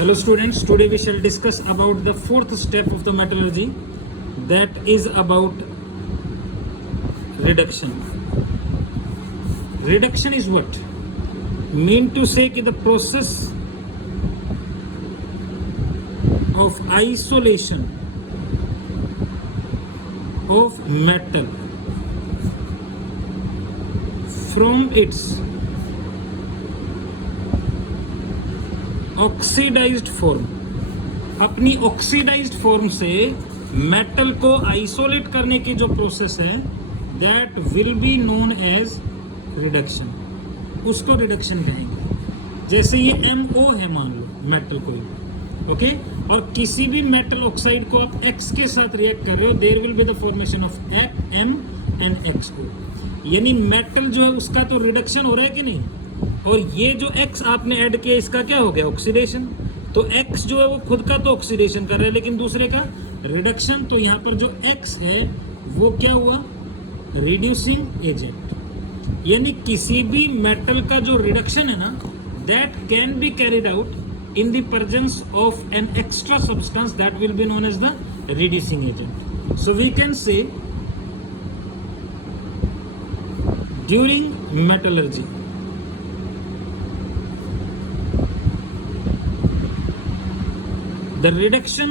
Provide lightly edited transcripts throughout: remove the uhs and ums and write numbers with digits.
Hello students, today we shall discuss about the fourth step of the metallurgy, that is about reduction. Reduction is what? Mean to say कि the process of isolation of metal from its oxidised form, अपनी oxidised form से metal को isolate करने की जो process है that will be known as reduction, उसको reduction कहेंगे। जैसे ये MO है मान लो मेटल कोई, ओके, और किसी भी मेटल ऑक्साइड को आप X के साथ रिएक्ट कर रहे हो, there will be the formation of M and XO, यानी मेटल जो है उसका तो रिडक्शन हो रहा है कि नहीं, और ये जो X आपने ऐड किया इसका क्या हो गया, ऑक्सीडेशन। तो X जो है वो खुद का तो ऑक्सीडेशन कर रहा है लेकिन दूसरे का रिडक्शन। तो यहाँ पर जो X है वो क्या हुआ, रिड्यूसिंग एजेंट। यानी किसी भी मेटल का जो रिडक्शन है ना that can be carried out in the presence of an extra substance that will be known as the reducing agent. So we can say during metallurgy the reduction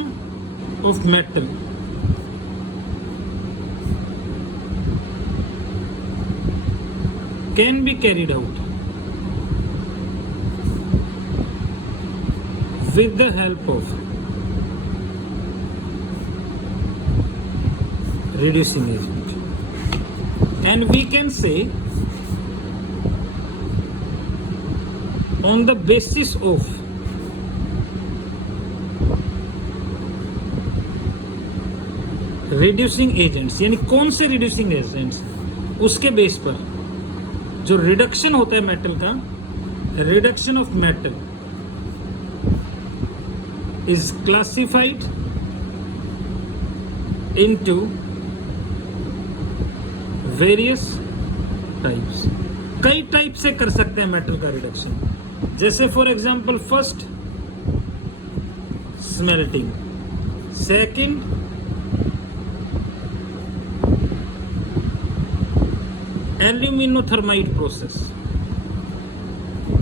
of metal can be carried out with the help of reducing agent, and we can say on the basis of reducing agents. यानी कौन से reducing agents, उसके base पर जो reduction होता है metal का, reduction of metal is classified into various types. कई टाइप से कर सकते हैं मेटल का रिडक्शन। जैसे for example first smelting, second aluminothermic process,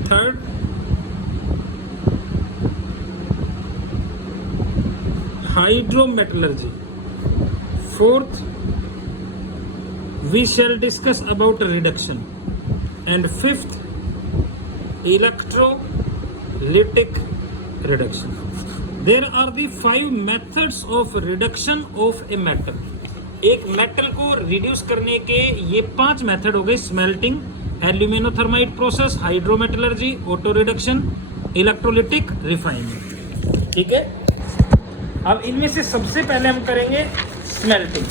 third hydrometallurgy, fourth we shall discuss about reduction, and fifth electrolytic reduction. There are the 5 methods of reduction of a metal. एक metal को reduce करने के ये 5 method हो गए, smelting, aluminothermic process, hydrometallurgy, auto reduction, electrolytic, refining. ठीक है, अब इनमें से सबसे पहले हम करेंगे smelting.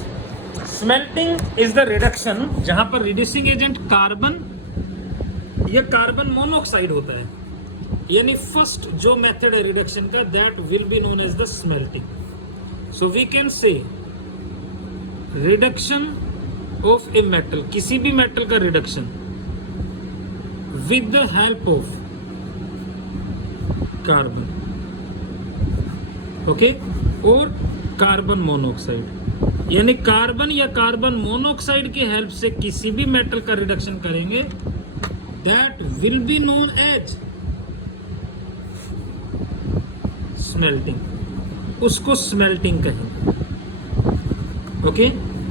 Smelting is the reduction जहां पर रिड्यूसिंग एजेंट कार्बन या कार्बन मोनोऑक्साइड होता है। यानी फर्स्ट जो मेथड है रिडक्शन का that will be known as the smelting. So we can say reduction of a metal, किसी भी मेटल का reduction with the help of carbon, okay, और कार्बन मोनोऑक्साइड। यानी कार्बन या कार्बन मोनोऑक्साइड की हेल्प से किसी भी मेटल का रिडक्शन करेंगे that will be known as smelting, उसको स्मेल्टिंग कहेंगे। Okay,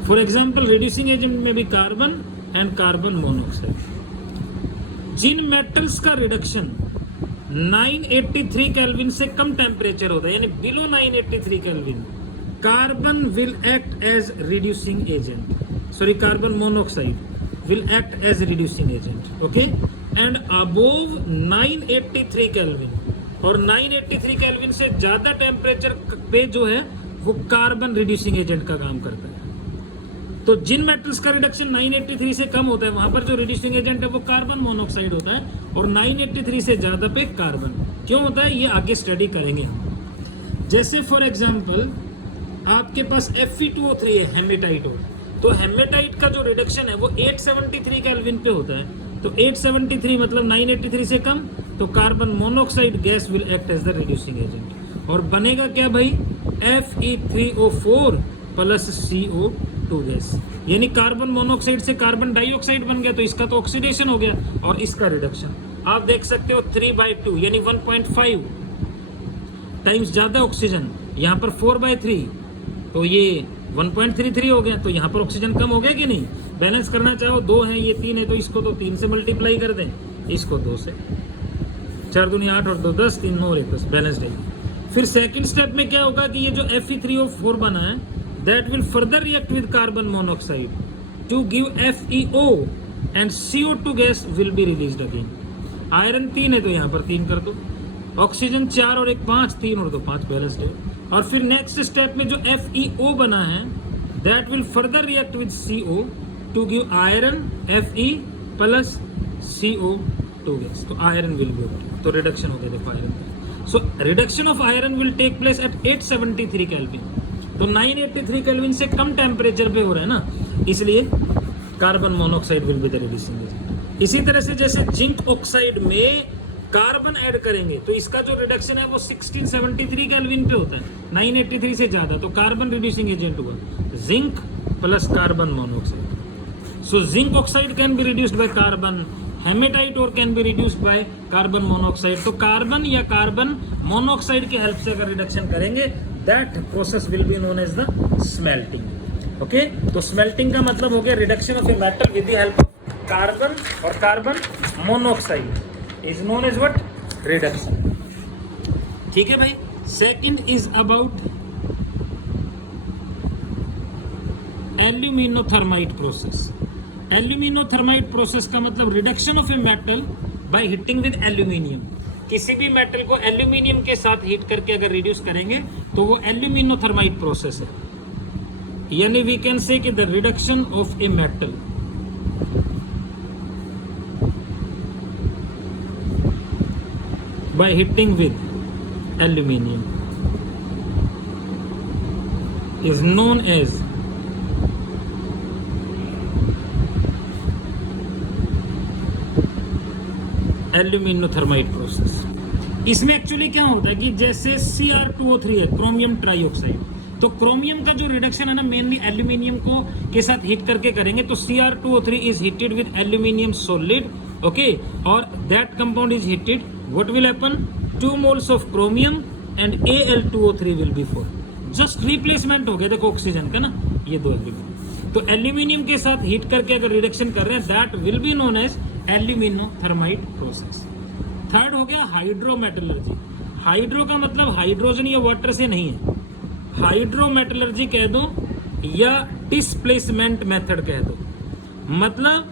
for example reducing agent में भी कार्बन एंड कार्बन मोनोऑक्साइड। जिन मेटल्स का रिडक्शन 983 केल्विन से कम टेम्परेचर होता है, यानी below 983 kelvin, carbon will act as reducing agent, sorry carbon monoxide will act as reducing agent, okay, and above 983 kelvin, और 983 केल्विन से ज्यादा टेम्परेचर पे जो है वो कार्बन रिड्यूसिंग एजेंट का काम करता है। तो जिन मेटल्स का रिडक्शन 983 से कम होता है वहां पर जो रिड्यूसिंग एजेंट है वो कार्बन मोनोऑक्साइड होता है, और 983 से ज्यादा पे कार्बन। क्यों होता है ये आगे स्टडी करेंगे हम। जैसे फॉर एग्जांपल आपके पास Fe2O3 है, हेमेटाइट हो, तो हेमेटाइट का जो रिडक्शन है वो 873 केल्विन पे होता है। तो 873 मतलब 983 से कम, तो carbon monoxide gas will act as the reducing agent और बनेगा क्या भाई, Fe3O4 प्लस CO2 गैस, यानी कार्बन मोनोऑक्साइड से कार्बन डाइऑक्साइड बन गया, तो इसका तो ऑक्सीडेशन हो गया और इसका रिडक्शन। आप देख सकते हो 3/2 यानी 1.5 टाइम्स ज्यादा ऑक्सीजन, यहाँ पर 4/3 तो ये 1.33 हो गया, तो यहाँ पर ऑक्सीजन कम हो गया कि नहीं। बैलेंस करना चाहो 2 है ये 3 है, तो इसको तो 3 से मल्टीप्लाई कर दें, इसको 2 से, 4 दूनी 8 और 2 10, 3 9 और 1 10, बैलेंस है। फिर सेकंड स्टेप में क्या होगा कि ये जो Fe3O4 बना है that will further react with carbon monoxide to give FeO and CO2 gas will be released again. Iron 3 है तो यहाँ पर 3 कर दो, ऑक्सीजन 4 और 1 5, 3 और 2 5, बैलेंस्ड है। और फिर नेक्स्ट स्टेप में जो FeO बना है that will further react with CO to give iron Fe plus CO2 gas, तो आयरन विल बी, तो रिडक्शन हो गया देखो आयरन का। So reduction of iron will take place at 873 kelvin, तो 983 केल्विन से कम टेम्परेचर पे हो रहा है ना, इसलिए carbon monoxide will be the reducing agent. इसी तरह से जैसे जिंक ऑक्साइड में कार्बन ऐड करेंगे तो इसका जो रिडक्शन है वो 1673 केल्विन पे होता है, 983 से ज्यादा, तो कार्बन रिड्यूसिंग एजेंट हुआ zinc plus carbon monoxide. So zinc oxide can be reduced by carbon hematite और can be reduced by carbon monoxide. तो कार्बन या कार्बन मोनोऑक्साइड की हेल्प से अगर रिडक्शन करेंगे that process will be known as the smelting. Okay, तो smelting का मतलब हो गया reduction of a metal with the help of carbon और carbon monoxide is known as what, reduction. ठीक है भाई। Second is about aluminothermite process. Aluminothermite process का मतलब reduction of a metal by heating with aluminium. किसी भी metal को aluminium के साथ हीट करके अगर रिड्यूस करेंगे तो वो एल्यूमिनोथर्माइट प्रोसेस है, यानी we can say that the reduction of a metal by heating with aluminium is known as aluminothermite process. इसमें एक्चुअली क्या होता है कि जैसे Cr2O3 है, क्रोमियम ट्राइऑक्साइड, तो क्रोमियम का जो रिडक्शन है ना मेनली एल्यूमिनियम को के साथ हीट करके करेंगे, तो Cr2O3 is heated with aluminium solid, okay, और that compound is heated, what will happen, 2 moles of chromium and Al2O3 will be formed, just replacement हो गया देखो ऑक्सीजन का ना, ये दो एलिमेंट। तो एल्यूमिनियम के साथ हीट करके अगर रिडक्शन कर रहे हैं that will be known as aluminothermite process. Third हो गया हाइड्रोमेटलर्जी। हाइड्रो का मतलब हाइड्रोजन या वाटर से नहीं है, हाइड्रोमेटलर्जी कह दो या डिस्प्लेसमेंट मेथड कह दो, मतलब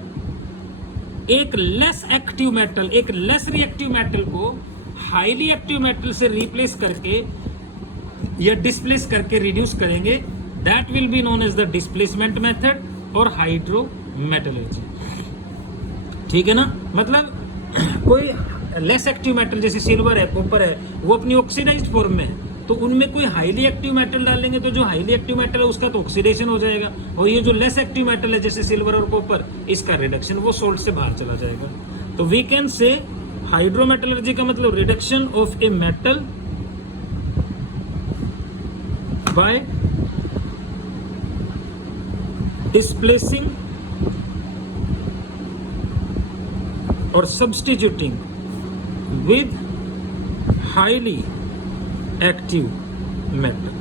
एक लेस एक्टिव मेटल, एक लेस रिएक्टिव मेटल को हाईली एक्टिव मेटल से रिप्लेस करके या डिस्प्लेस करके रिड्यूस करेंगे, that will be known as the displacement method और हाइड्रोमेटलर्जी। ठीक है ना, मतलब कोई लेस एक्टिव मेटल जैसे सिल्वर है, कॉपर है, वो अपनी ऑक्सीडाइज्ड फॉर्म में है, तो उनमें कोई हाईली एक्टिव मेटल डालेंगे तो जो हाईली एक्टिव मेटल है उसका तो ऑक्सीडेशन हो जाएगा, और ये जो लेस एक्टिव मेटल है जैसे सिल्वर और कॉपर, इसका रिडक्शन वो सोल्ट से बाहर चला जाएगा। तो वी कैन से हाइड्रोमेटलर्जी का मतलब reduction of a metal by displacing और substituting with highly active metal.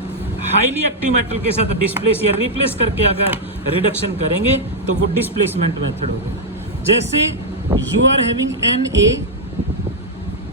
Highly active metal के साथ डिस्प्लेस या रिप्लेस करके अगर रिडक्शन करेंगे तो वो डिस्प्लेसमेंट मेथड होगा। जैसे you are having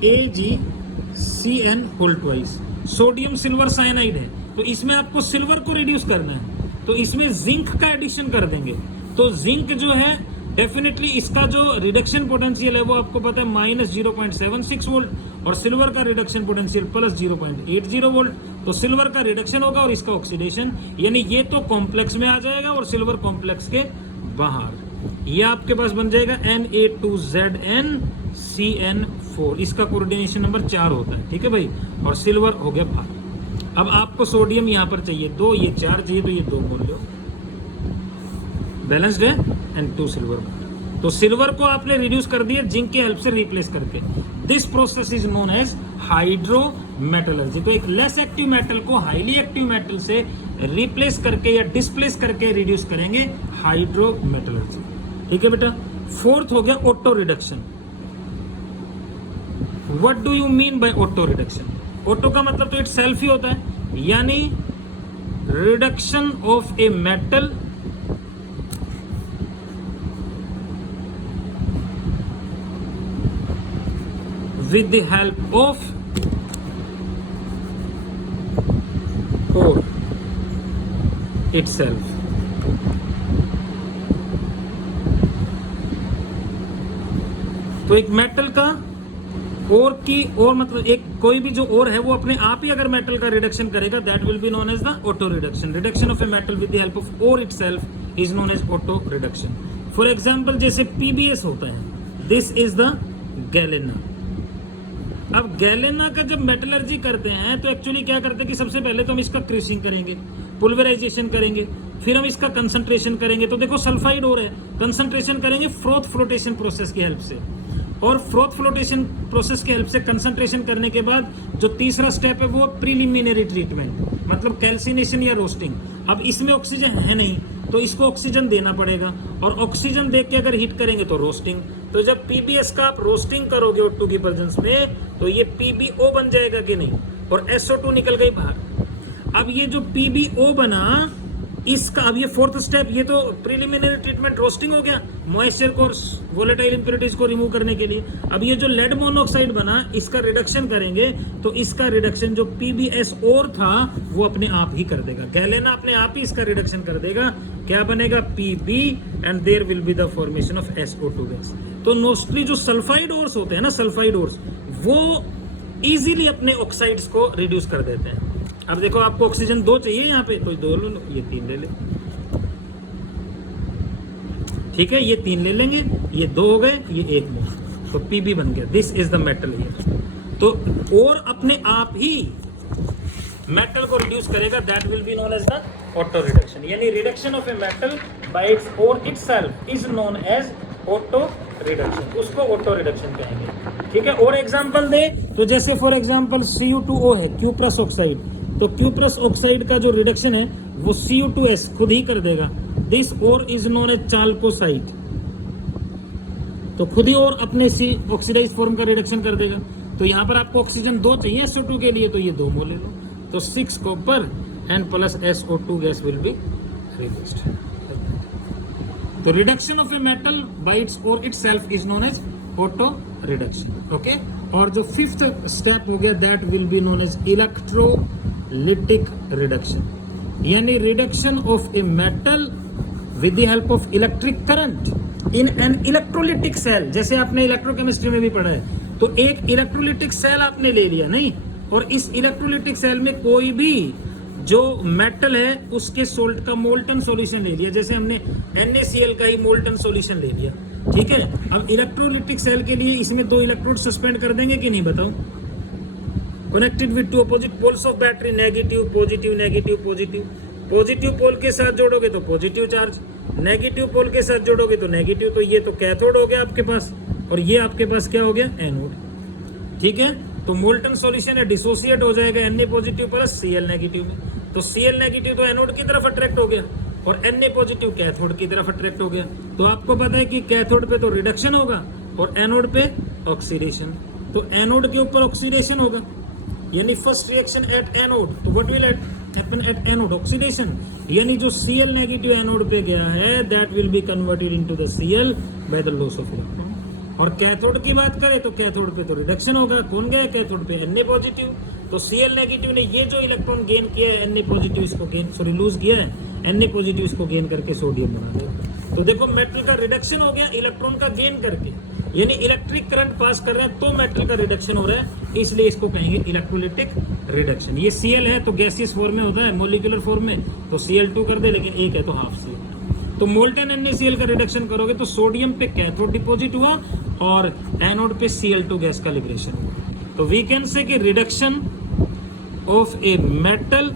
NaAgCN whole twice, sodium silver cyanide है, तो इसमें आपको सिल्वर को रिड्यूस करना है, तो इसमें जिंक का एडिशन कर देंगे, तो जिंक जो है डेफिनेटली इसका जो रिडक्शन पोटेंशियल है वो आपको पता है -0.76 वोल्ट, और सिल्वर का रिडक्शन पोटेंशियल +0.80 वोल्ट, तो सिल्वर का रिडक्शन होगा और इसका ऑक्सीडेशन, यानी ये तो कॉम्प्लेक्स में आ जाएगा और सिल्वर कॉम्प्लेक्स के बाहर, ये आपके पास बन जाएगा Na2ZnCN4, इसका कोऑर्डिनेशन नंबर 4 होता है। ठीक है भाई, और सिल्वर हो गया बाहर। अब आपको सोडियम यहाँ पर चाहिए 2, ये 4 चाहिए, तो ये 2 बोल लो, बैलेंस्ड है, एंड 2 सिल्वर। तो सिल्वर को आपने रिड्यूस कर दिया जिंक के हेल्प से रिप्लेस करके, this process is known as hydrometallurgy. तो एक लेस एक्टिव मेटल को हाईली एक्टिव मेटल से रिप्लेस करके या डिस्प्लेस करके रिड्यूस करेंगे, हाइड्रोमेटलर्जी। ठीक है बेटा। फोर्थ हो गया auto reduction. What do you mean by auto reduction? Auto का मतलब तो इट सेल्फ ही होता है, यानी reduction of a metal with the help of ore itself। तो एक मेटल का ओर की ओर मतलब एक कोई भी जो ओर है वो अपने आप ही अगर मेटल का रिडक्शन करेगा, that will be known as the auto reduction. Reduction of a metal with the help of ore itself is known as auto reduction. For example जैसे पीबीएस होता है, दिस इज द गैलेना। अब galena का जब metallurgy करते हैं तो actually क्या करते हैं कि सबसे पहले तो हम इसका क्रूसिंग करेंगे, पुल्वराइजेशन करेंगे, फिर हम इसका कंसंट्रेशन करेंगे। तो देखो सल्फाइड हो रहा है, कंसंट्रेशन करेंगे फ्रोथ फ्लोटेशन प्रोसेस की हेल्प से, और फ्रोथ फ्लोटेशन प्रोसेस की हेल्प से कंसंट्रेशन करने के बाद जो तीसरा स्टेप है वो प्रीलिमिनरी ट्रीटमेंट, मतलब कैल्सिनेशन या रोस्टिंग। अब इसमें ऑक्सीजन है नहीं तो इसको ऑक्सीजन देना पड़ेगा, और ऑक्सीजन दे के अगर हीट करेंगे तो रोस्टिंग। तो जब पीबीएस का आप रोस्टिंग करोगे O2 की प्रेजेंस में तो ये PbO बन जाएगा कि नहीं, और SO2 निकल गई बाहर। अब ये जो PbO बना इसका, अब ये फोर्थ स्टेप, ये तो प्रीलिमिनरी ट्रीटमेंट रोस्टिंग हो गया, मॉइस्चर को, वोलेटाइल इंप्योरिटीज को रिमूव करने के लिए। अब ये जो लेड मोनोऑक्साइड बना इसका रिडक्शन करेंगे, तो इसका रिडक्शन जो PbS और था वो अपने आप ही कर देगा, गैलेना अपने आप ही इसका रिडक्शन कर देगा। क्या बनेगा? Pb and there will be the formation of SO2 gas. तो मोस्टली जो सल्फाइड ओर्स होते हैं ना, सल्फाइड ओर्स, वो इजीली अपने ऑक्साइड्स को रिड्यूस कर देते हैं। अब देखो आपको ऑक्सीजन 2 चाहिए यहाँ पे, तो 2 लो, ये 3 ले ले, ठीक है, ये 3 ले लेंगे, ये 2 हो गए, ये 1 मोल, तो Pb बन गया। This is the metal here. तो और अपने आप ही मेटल को रिड्यूस करेगा, that will be known as the auto reduction. यानी reduction of a metal by its और itself is known as auto reduction, उसको ऑटो रिडक्शन कहेंगे। ठीक है, और एग्जांपल दे तो जैसे फॉर एग्जांपल Cu2O है, क्यूप्रस ऑक्साइड, तो क्यूप्रस ऑक्साइड का जो रिडक्शन है वो Cu2S खुद ही कर देगा। दिस और इज नोन एज चाल्कोसाइड, तो खुद ही और अपने सी ऑक्सीडाइज फॉर्म का रिडक्शन कर देगा। तो यहाँ पर आपको ऑक्सीजन 2 चाहिए SO2 के लिए, तो ये 2 मोल ले लो, तो 6 copper and plus SO2 gas will be reduced. तो reduction of a metal by its और itself is known as auto reduction. Okay, और जो फिफ्थ स्टेप हो गया that will be known as electrolytic reduction, यानी reduction of a metal with the help of electric current in an electrolytic cell. जैसे आपने electrochemistry में भी पढ़ा है, तो एक इलेक्ट्रोलिटिक सेल आपने ले लिया नहीं, और इस इलेक्ट्रोलिटिक सेल में कोई भी जो मेटल है उसके सोल्ट का मोल्टन सॉल्यूशन ले लिया, जैसे हमने NaCl का ही मोल्टन सॉल्यूशन ले लिया। ठीक है, अब इलेक्ट्रोलिटिक सेल के लिए इसमें 2 इलेक्ट्रोड सस्पेंड कर देंगे कि नहीं बताओ? Connected with 2 opposite poles of battery, negative positive, negative positive. Positive pole के साथ जोड़ोगे तो पॉजिटिव चार्ज, नेगेटिव पोल के साथ जोड़ोगे तो नेगेटिव। तो ये तो कैथोड हो गया आपके पास, और ये आपके पास क्या हो गया? एनोड। ठीक है, तो मोल्टन सॉल्यूशन है डिसोसिएट हो जाएगा Na positive plus Cl negative में, तो Cl नेगेटिव तो एनोड की तरफ अट्रैक्ट हो गया, और Na पॉजिटिव कैथोड की तरफ अट्रैक्ट हो गया। तो आपको पता है कि कैथोड पे तो रिडक्शन होगा और एनोड पे ऑक्सीडेशन, तो एनोड के ऊपर ऑक्सीडेशन होगा, यानी फर्स्ट रिएक्शन एट एनोड। तो what will happen at anode? Oxidation, यानी जो Cl नेगेटिव एनोड पे गया है that will be converted into the Cl by the loss of electron. और कैथोड की बात करें तो कैथोड पे तो रिडक्शन होगा, कौन गया कैथोड पे? Na positive. तो Cl नेगेटिव ने ये जो इलेक्ट्रॉन गेन किया है Na पॉजिटिव इसको गेन लूज किया है, Na पॉजिटिव इसको गेन करके सोडियम बना दिया। तो देखो मेटल का रिडक्शन हो गया इलेक्ट्रॉन का गेन करके, यानी इलेक्ट्रिक करंट पास कर रहा है तो मेटल का रिडक्शन हो रहा है, इसलिए इसको कहेंगे इलेक्ट्रोलिटिक रिडक्शन। ये Cl है तो गैसियस फॉर्म में होता है, मोलिकुलर फॉर्म में तो Cl2 कर दे, लेकिन एक है तो हाफ Cl। तो मोल्टन NaCl का रिडक्शन करोगे तो सोडियम पे कैथोड डिपॉजिट हुआ और एनोड पे Cl2 गैस का लिबरेशन हुआ। तो वी कैन से कि reduction of a metal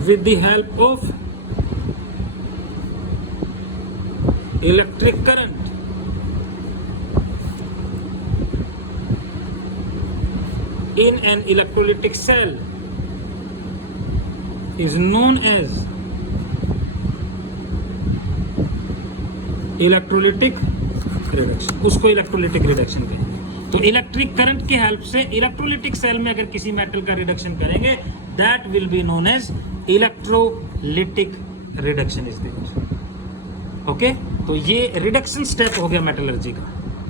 with the help of electric current in an electrolytic cell is known as electrolytic reduction, उसको इलेक्ट्रोलिटिक रिडक्शन कहेंगे। तो इलेक्ट्रिक करंट की हेल्प से इलेक्ट्रोलिटिक सेल में अगर किसी मेटल का रिडक्शन करेंगे that will be known as electrolytic reduction is there. Okay, तो ये रिडक्शन स्टेप हो गया मेटलर्जी का।